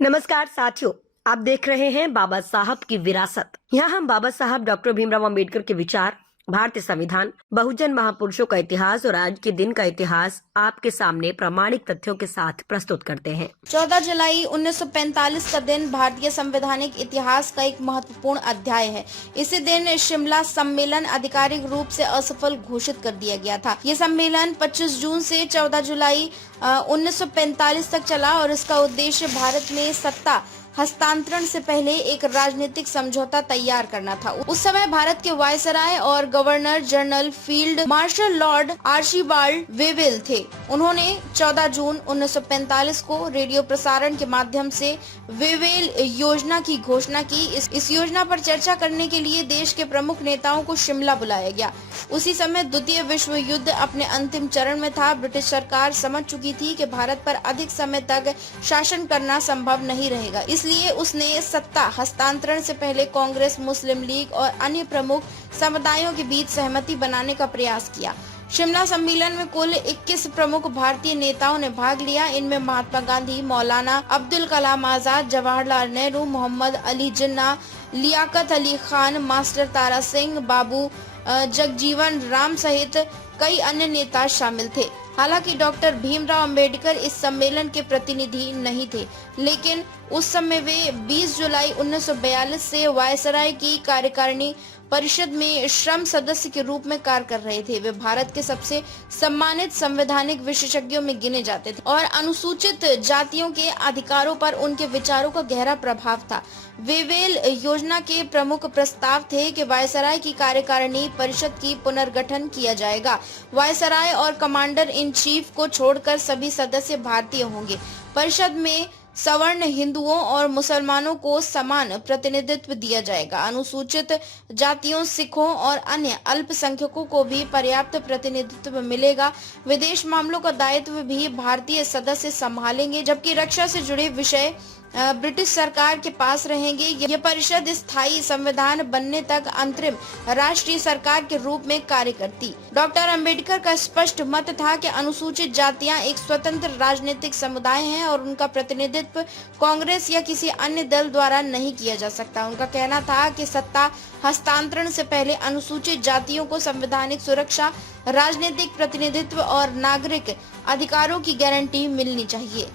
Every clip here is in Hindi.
नमस्कार साथियों, आप देख रहे हैं बाबा साहब की विरासत। यहाँ हम बाबा साहब डॉक्टर भीमराव अंबेडकर के विचार, भारतीय संविधान, बहुजन महापुरुषों का इतिहास और आज के दिन का इतिहास आपके सामने प्रामाणिक तथ्यों के साथ प्रस्तुत करते हैं। 14 जुलाई 1945 का दिन भारतीय संवैधानिक इतिहास का एक महत्वपूर्ण अध्याय है। इसी दिन शिमला सम्मेलन आधिकारिक रूप से असफल घोषित कर दिया गया था। ये सम्मेलन 25 जून से 14 जुलाई 1945 तक चला और इसका उद्देश्य भारत में सत्ता हस्तांतरण से पहले एक राजनीतिक समझौता तैयार करना था। उस समय भारत के वायसराय और governor general field marshal Lord Archibald Wavell थे। उन्होंने 14 जून 1945 को रेडियो प्रसारण के माध्यम से वेवेल योजना की घोषणा की। इस योजना पर चर्चा करने के लिए देश के प्रमुख नेताओं को शिमला बुलाया गया। उसी समय द्वितीय विश्व युद्ध अपने अंतिम चरण में था। ब्रिटिश सरकार समझ चुकी थी कि भारत पर अधिक समय तक शासन करना संभव नहीं रहेगा, इसलिए उसने सत्ता हस्तांतरण से पहले कांग्रेस, मुस्लिम लीग और अन्य प्रमुख समुदायों के बीच सहमति बनाने का प्रयास किया। शिमला सम्मेलन में कुल 21 प्रमुख भारतीय नेताओं ने भाग लिया। इनमें महात्मा गांधी, मौलाना अब्दुल कलाम आजाद, जवाहरलाल नेहरू, मोहम्मद अली जिन्ना, लियाकत अली खान, मास्टर तारा सिंह, बाबू जगजीवन राम सहित कई अन्य नेता शामिल थे। हालांकि डॉक्टर भीमराव अंबेडकर इस सम्मेलन के प्रतिनिधि नहीं थे, लेकिन उस समय वे 20 जुलाई 1942 से वायसराय की कार्यकारिणी परिषद में श्रम सदस्य के रूप में कार्य कर रहे थे। वे भारत के सबसे सम्मानित संवैधानिक विशेषज्ञों में गिने जाते थे और अनुसूचित जातियों के अधिकारों पर उनके विचारों का गहरा प्रभाव था। वेवेल योजना के प्रमुख प्रस्ताव थे कि वायसराय की कार्यकारिणी परिषद की पुनर्गठन किया जाएगा। वायसराय और कमांडर इन चीफ को छोड़कर सभी सदस्य भारतीय होंगे। परिषद में सवर्ण हिंदुओं और मुसलमानों को समान प्रतिनिधित्व दिया जाएगा। अनुसूचित जातियों, सिखों और अन्य अल्पसंख्यकों को भी पर्याप्त प्रतिनिधित्व मिलेगा। विदेश मामलों का दायित्व भी भारतीय सदस्य संभालेंगे, जबकि रक्षा से जुड़े विषय ब्रिटिश सरकार के पास रहेंगे। यह परिषद स्थायी संविधान बनने तक अंतरिम राष्ट्रीय सरकार के रूप में कार्य करती। डॉक्टर अंबेडकर का स्पष्ट मत था कि अनुसूचित जातियां एक स्वतंत्र राजनीतिक समुदाय हैं और उनका प्रतिनिधित्व कांग्रेस या किसी अन्य दल द्वारा नहीं किया जा सकता। उनका कहना था कि सत्ता हस्तांतरण से पहले अनुसूचित जातियों को संवैधानिक सुरक्षा, राजनीतिक प्रतिनिधित्व और नागरिक अधिकारों की गारंटी मिलनी चाहिए।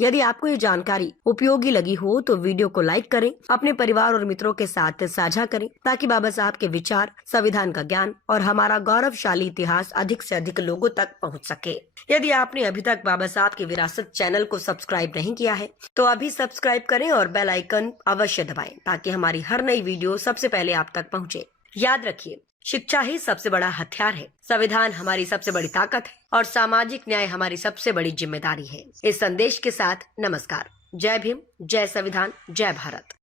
यदि आपको ये जानकारी उपयोगी लगी हो तो वीडियो को लाइक करें, अपने परिवार और मित्रों के साथ साझा करें, ताकि बाबा साहब के विचार, संविधान का ज्ञान और हमारा गौरवशाली इतिहास अधिक से अधिक लोगों तक पहुंच सके। यदि आपने अभी तक बाबा साहब की विरासत चैनल को सब्सक्राइब नहीं किया है तो अभी सब्सक्राइब करें और बेल आइकन अवश्य दबाएं, ताकि हमारी हर नई वीडियो सबसे पहले आप तक पहुँचे। याद रखिए, शिक्षा ही सबसे बड़ा हथियार है, संविधान हमारी सबसे बड़ी ताकत है और सामाजिक न्याय हमारी सबसे बड़ी जिम्मेदारी है। इस संदेश के साथ नमस्कार। जय भीम, जय संविधान, जय भारत।